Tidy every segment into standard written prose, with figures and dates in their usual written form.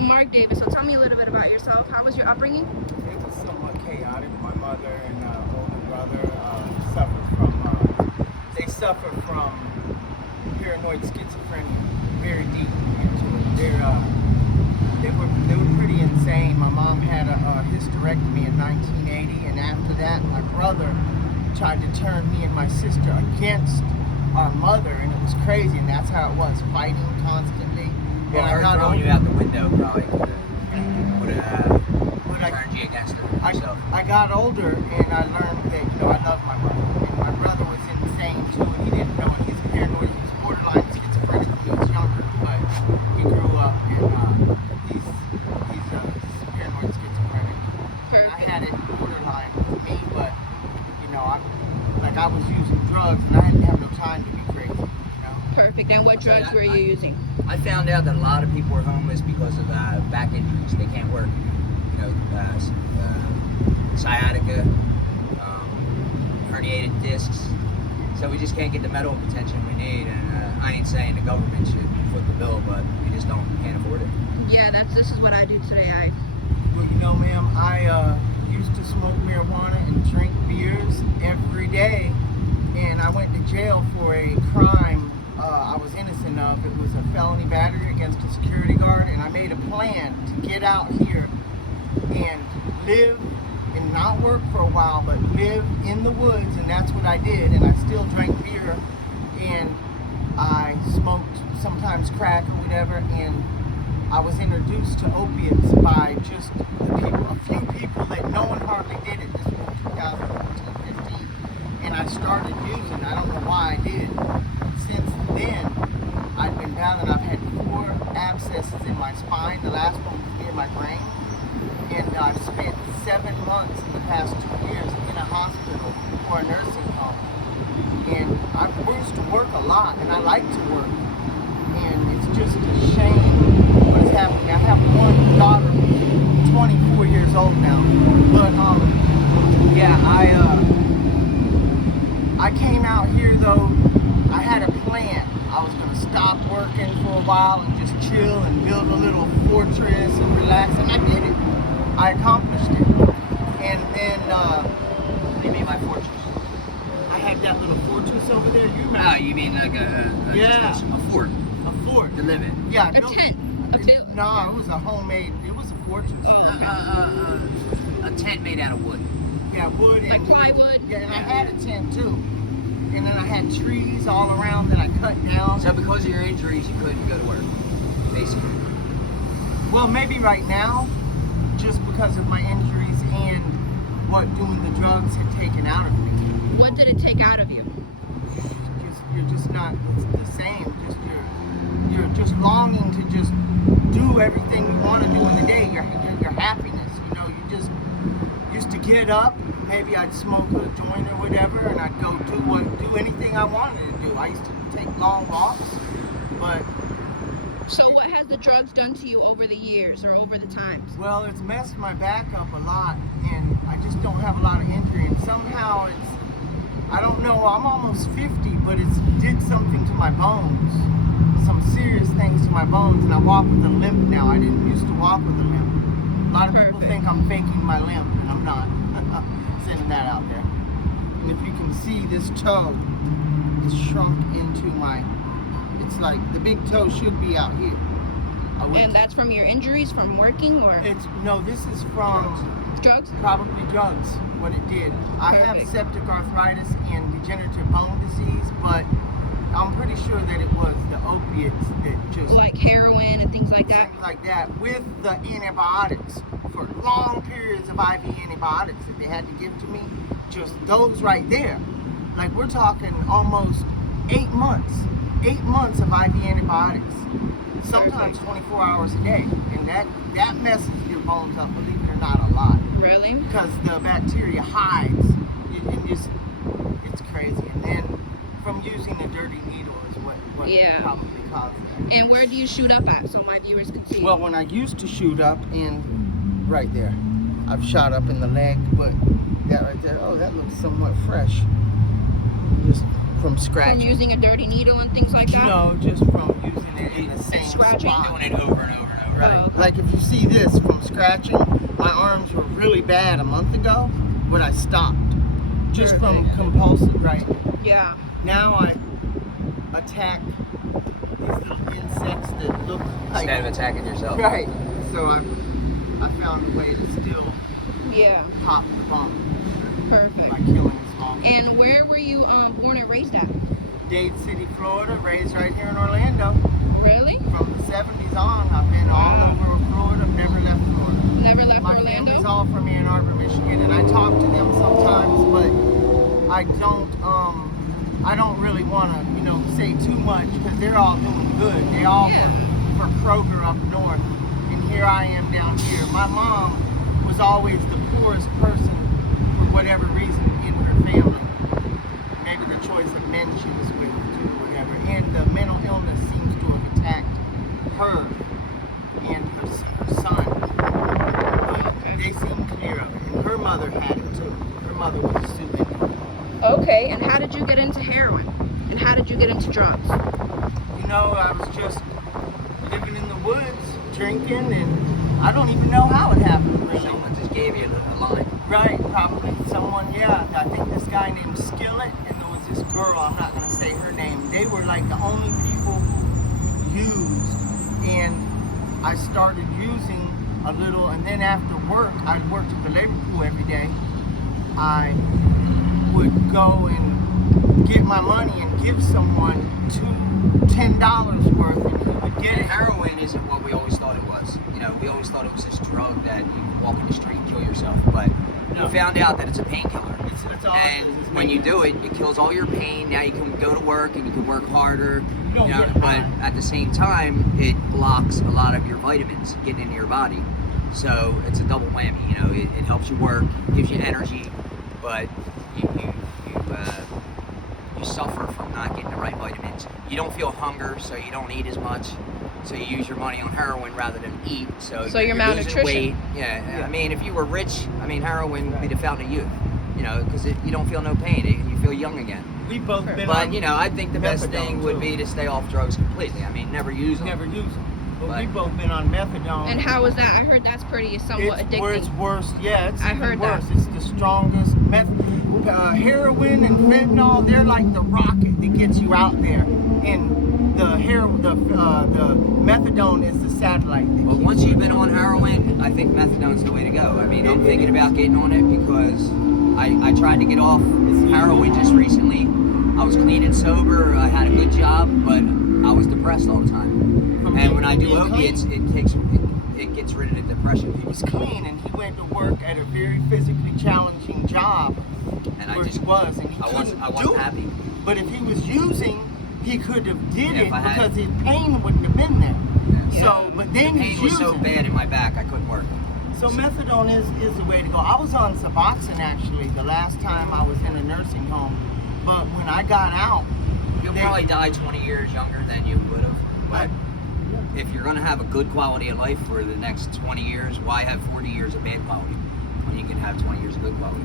Mark Davis, so tell me a little bit about yourself. How was your upbringing? It was somewhat chaotic. My mother and older brother they suffer from paranoid schizophrenia, very deep into it. They were pretty insane. My mom had a hysterectomy in 1980, and after that, my brother tried to turn me and my sister against our mother, and it was crazy. And that's how it was, fighting constantly. Well, her throwing you out the window probably would have turned you against her. I got older and I learned that, I love my brother. And my brother was insane too, and he didn't know it. He's paranoid. He was borderline schizophrenic when he was younger, but he grew up and he's paranoid schizophrenic. And I had it borderline with me, but I was using drugs and I didn't have no time to be crazy. Perfect. And what drugs were you using? I found out that a lot of people are homeless because of back injuries. They can't work. Sciatica, herniated discs. So we just can't get the medical attention we need. And I ain't saying the government should foot the bill, but we just can't afford it. Yeah, this is what I do today. Well, ma'am, I used to smoke marijuana and drink beers every day, and I went to jail for a crime I was innocent of. It was a felony battery against a security guard, and I made a plan to get out here and live and not work for a while, but live in the woods, and that's what I did. And I still drank beer, and I smoked sometimes crack or whatever, and I was introduced to opiates by just a few people that no one hardly did it. This was 2014, 15, and I started using. I don't know why I did. Since then, I've been down and I've had 4 abscesses in my spine. The last one was near my brain. And I've spent 7 months in the past 2 years in a hospital or a nursing home. And I used to work a lot, and I like to work. And it's just a shame what is happening. I have one daughter who's 24 years old now. But yeah, I came out here though. I had a plan. I was going to stop working for a while and just chill and build a little fortress and relax, and I did it. I accomplished it. And then, What do you mean by fortress? I had that little fortress over there. You remember? Oh, you mean like a fort? A fort. To live in? Yeah. A tent. No, it was a homemade, it was a fortress. A tent made out of wood. Yeah, wood. Like plywood? Yeah, and I had a tent too. And then I had trees all around that I cut down. So because of your injuries, you couldn't go to work, basically? Well, maybe right now, just because of my injuries and what doing the drugs had taken out of me. What did it take out of you? You're just not the same. You're just longing to just do everything you want to do in the day. Your happiness, you just used to get up. Maybe I'd smoke a joint or whatever, and I'd go do anything I wanted to do. I used to take long walks, but. So what has the drugs done to you over the years or over the times? Well, it's messed my back up a lot, and I just don't have a lot of injury. And somehow I don't know, I'm almost 50, but it's did something to my bones. Some serious things to my bones, and I walk with a limp now. I didn't used to walk with a limp. A lot of people think I'm faking my limp, and I'm not. Sending that out there. And if you can see, this toe is shrunk into it's like the big toe should be out here. And that's from your injuries from working, or? No, this is from drugs? Probably drugs, what it did. I have septic arthritis and degenerative bone disease, but I'm pretty sure that it was the opiates that just... Like heroin and things like that? Things like that, with the antibiotics. For long periods of IV antibiotics that they had to give to me, just those right there. Like, we're talking almost 8 months. 8 months of IV antibiotics. Sometimes 24 hours a day. And that messes your bones up, believe it or not, a lot. Really? Because the bacteria hides. It's crazy. And then from using a dirty needle is what probably caused that. And where do you shoot up at so my viewers can see? Well, when I used to shoot up right there. I've shot up in the leg, but that right there, that looks somewhat fresh. Just from scratching. From using a dirty needle and things like that? No, just from using it in the same scratching. spot. Doing it over and over and over Right. Oh. Like if you see this from scratching, my arms were really bad a month ago, but I stopped. Just from compulsive, right? Yeah. Now I attack these little insects that look like... Instead of attacking yourself. Right. So I found a way to still Yeah. pop the bomb by Perfect. killing a small kid. And where were you born and raised at? Dade City, Florida, raised right here in Orlando. Really? From the 70s on, I've been all over Florida, never left Florida. Never left My Orlando? family's all from Ann Arbor, Michigan, and I talk to them sometimes, but I don't really want to, say too much because they're all doing good. They all work for Kroger up north, and here I am down here. My mom was always the poorest person for whatever reason in her family. Maybe the choice of men she was with, too, whatever. And the mental illness seems to have attacked her and her son. They seem clear of it. And her mother had it too. Her mother was a student. Okay, and how did you get into heroin? And how did you get into drugs? I was just living in the woods, drinking, and I don't even know how it happened, really. Someone just gave you a line. Right, probably someone, yeah. I think this guy named Skillet, and there was this girl, I'm not going to say her name. They were like the only people who used, and I started using a little, and then after work, I worked at the labor pool every day. I would go and get my money and give someone $10 worth, and he would get And it. heroin isn't what we always thought it was. We always thought it was this drug that you could walk in the street and kill yourself. But No. we found out that it's a painkiller. It's all And it is. when you do it, it kills all your pain. Now you can go to work and you can work harder. You don't get But high. at the same time, it blocks a lot of your vitamins getting into your body. So it's a double whammy. It helps you work, gives you energy, but you suffer from not getting the right vitamins. You don't feel hunger, so you don't eat as much. So you use your money on heroin rather than eat. So So you're losing malnutrition. weight. Yeah. I mean, if you were rich, heroin would be the fountain of youth. Because you don't feel no pain and you feel young again. We've both been But on I think the best methadone, thing would too. be to stay off drugs completely. Never use them. Never use them. But But- we've both been on methadone. And how was that? I heard that's pretty somewhat It's where it's addicting. worse. Yeah, it's I even heard worse. that. It's the strongest. Heroin and fentanyl, they're like the rocket that gets you out there. And the methadone is the satellite. That But keeps once you you've been on heroin, I think methadone's the way to go. I'm thinking about getting on it because I tried to get off heroin just recently. I was clean and sober. I had a good job, but I was depressed all the time. From And when I do being opiates, it gets rid of the depression. He was clean, and he went to work at a very physically challenging job, And where he was, and he I couldn't wasn't do it. happy. But if he was using, he could have did Yeah, it if I had- because his pain wouldn't have been there. Yeah. So, but then The he's pain was so using. bad in my back, I couldn't work. So methadone is the way to go. I was on Suboxone actually the last time I was in a nursing home, but when I got out, You'll they- probably die 20 years younger than you would have. But if you're going to have a good quality of life for the next 20 years, why have 40 years of bad quality when you can have 20 years of good quality?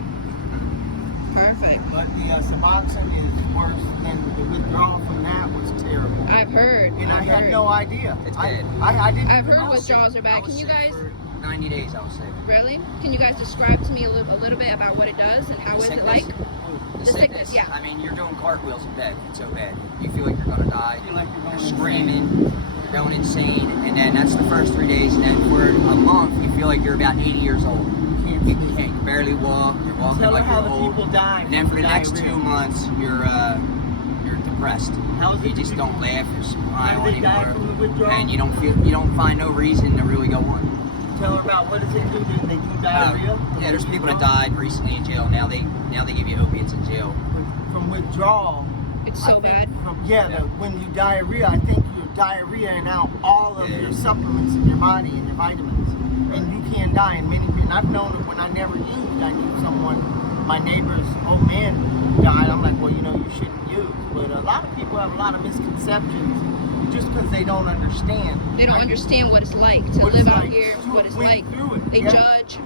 Perfect. But the Suboxone is worse, and the withdrawal from that was terrible. I've heard. And I had heard. no idea. It's I bad. didn't. I've even heard know. withdrawals are I bad. was Can you sick guys for 90 days, I was sick. really? Can you guys describe to me a little bit about what it does and how is it like? The sickness, yeah. You're doing cartwheels in bed. It's so bad. You feel like you're going to die. I feel like you're You're going screaming. You're going insane. And then that's the first 3 days. And then for a month, you feel like you're about 80 years old. Can't You sleep. can't barely walk. You're walking Tell her like how you're the old. people die. And then for the from next diarrhea. 2 months, you're depressed. How's You it just don't laugh or smile How they die anymore. from the withdrawal? And you don't find no reason to really go on. Tell her about what does it do? Do they do diarrhea? Yeah, there's people that died recently in jail. Now they give you opiates in jail. From withdrawal. It's I so think bad. When you diarrhea, I think you're diarrheaing out all of Yeah. your supplements in your body and your vitamins, and you can die. And I've known it when I never used. I knew someone, my neighbor's old man died. I'm like, well, you shouldn't use. But a lot of people have a lot of misconceptions just because they don't understand. They don't understand what it's like to What live it's out like. here, what it's Went like. through it, They yeah. judge.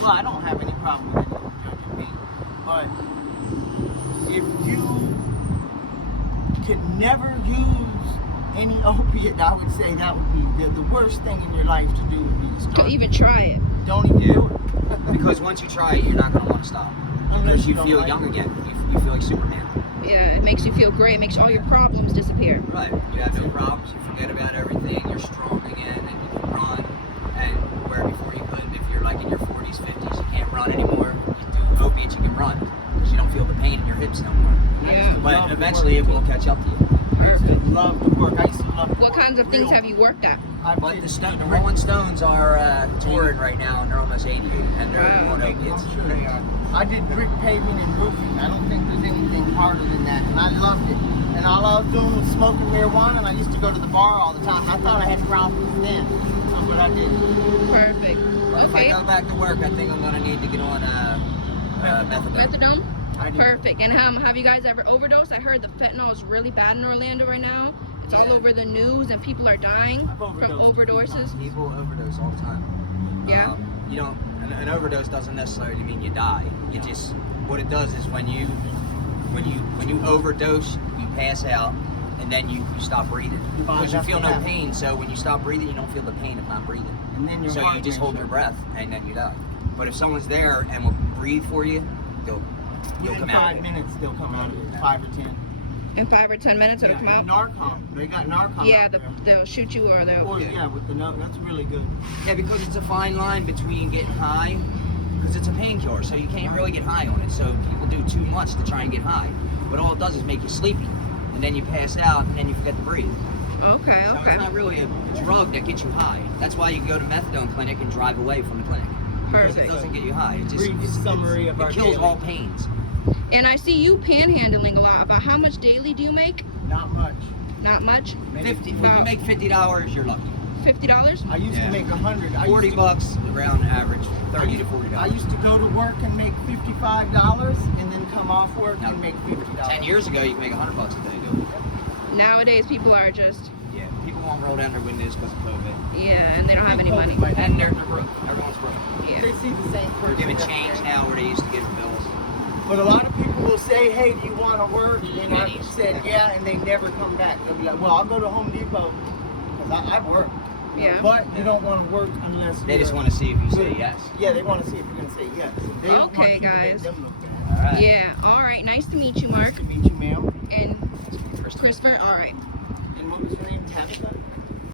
Well, I don't have any problem with anyone judging me, but if you can never use any opiate, I would say that would be the worst thing in your life to do would be to To start. even try it. Don't even Yeah. do it. Because once you try it, you're not going to want to stop. Because you don't feel like young it. again. You feel like Superman. Yeah, it makes you feel great. It makes all your problems disappear. Right. You have no problems. You forget about everything. You're strong again, and you can run. And where before you could, if you're like in your 40s, 50s, you can't run anymore. You do opiates, you can run because you don't feel the pain in your hips no more. Yeah. But eventually, it will catch up to you. I used to love to work. I used to love to What work kinds of things real- have you worked at? I But played the Rolling Stones are touring right now, and they're almost 88, and they're Wow. on opiates. I'm sure they are. I did brick paving and roofing. I don't think there's anything harder than that, and I loved it. And all I was doing was smoking marijuana, and I used to go to the bar all the time. I thought I had problems then. That's what I did. Perfect. But if I Okay. go back to work, I think I'm going to need to get on methadone. Methadone? I did. Perfect. And have you guys ever overdosed? I heard the fentanyl is really bad in Orlando right now. It's all Yeah. over the news and people are dying I've from overdosed. overdoses. People overdose all the time. Yeah. You don't. An overdose doesn't necessarily mean you die. It just what it does is when you overdose, you pass out, and then you stop breathing because you that's feel what no happens. pain. So when you stop breathing, you don't feel the pain of not breathing. And then your So heart you just rate hold your goes- breath and then you die. But if someone's there and will breathe for you, you'll Within come out. 5 minutes, they'll come out of it. 5 or 10. In 5 or 10 minutes it'll come out? Narcon. They got Narcon. Yeah, out there. they'll shoot you or they'll... Or, yeah, with the nut. That's really good. Yeah, because it's a fine line between getting high, because it's a painkiller, so you can't really get high on it. So people do too much to try and get high. But all it does is make you sleepy. And then you pass out, and then you forget to breathe. Okay, So okay. it's not really a drug that gets you high. That's why you can go to methadone clinic and drive away from the clinic. Because it Perfect. doesn't get you high. It just Brief summary of it our kills daily. all pains. And I see you panhandling a lot. About how much daily do you make? Not much. Not much? 50. When you make $50, you're lucky. $50? I used Yeah. to make 100. I 40 used to, bucks around average. 30 to 40 I dollars. used to go to work and make $55 and then come off work Now, and make $50. 10 years ago, you could make $100 a day doing it. Nowadays people are just... Yeah, people won't roll down their windows because of COVID. Yeah, and they don't have any money. And they're broke. Everyone's broke. They Yeah. see the same They're person. giving every change day. now where they used to give bills. But a lot of people will say, hey, do you want to work? And I Pennies. said, yeah, and they never come back. They'll be like, well, I'll go to Home Depot because I work. Yeah. But you don't want to work unless They just you're- want to see if you say yes. Yeah, they want to see if you're going to say yes. They don't want Okay, you to make guys. them look bad. All right. Yeah. All right. Nice to meet you, Mark. Nice to meet you, ma'am. And Christopher. Christopher. All right. And what was your name? Tabitha?